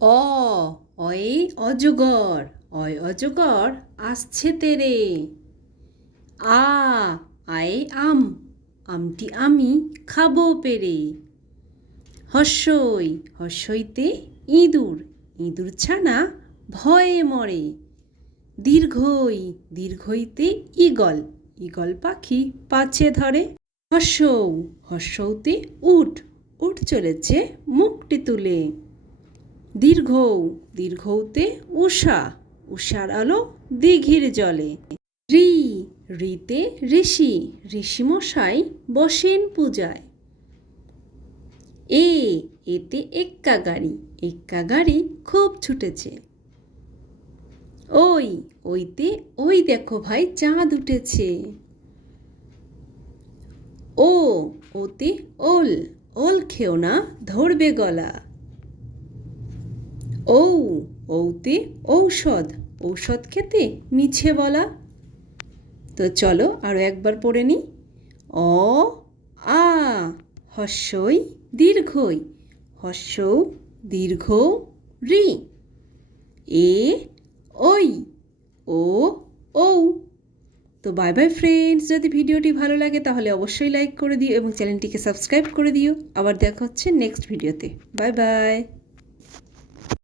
অ অয়ে অজগর অয় অজগর আসছে তেরে। আ আয়ে আম, আমটি আমি খাব পেরে। হর্ষই, হর্ষইতে ইঁদুর ইঁদুর ছানা ভয়ে মরে। দীর্ঘই, দীর্ঘইতে ঈগল ঈগল পাখি পাছে ধরে। হর্ষৌ হর্ষৌতে উট উট চলেছে মুখটি তুলে। দীর্ঘ দীর্ঘতে উষা, উষার আলো দিঘির জলে। রি, রিতে ঋষি, ঋষিমশাই বসেন পূজায়। এ, এতে এক্কা গাড়ি এক্কা গাড়ি খুব ছুটেছে। ওই, ওইতে, ওই দেখো ভাই চাঁদ উঠেছে। ও, ওতে ওল ওল খেও না ধরবে গলা। ঔ, ঔতে ঔষধ ঔষধ খেতে মিছে বলা। তো চলো আরও একবার পড়ে নিই। অ, আ হর্ষই দীর্ঘই হর্ষৌ দীর্ঘ রি। এ ওই ও, ঔ। তো বাই বাই ফ্রেন্ডস, যদি ভিডিওটি ভালো লাগে তাহলে অবশ্যই লাইক করে দিও এবং চ্যানেলটিকে সাবস্ক্রাইব করে দিও। আবার দেখা হচ্ছে নেক্সট ভিডিওতে। Bye bye.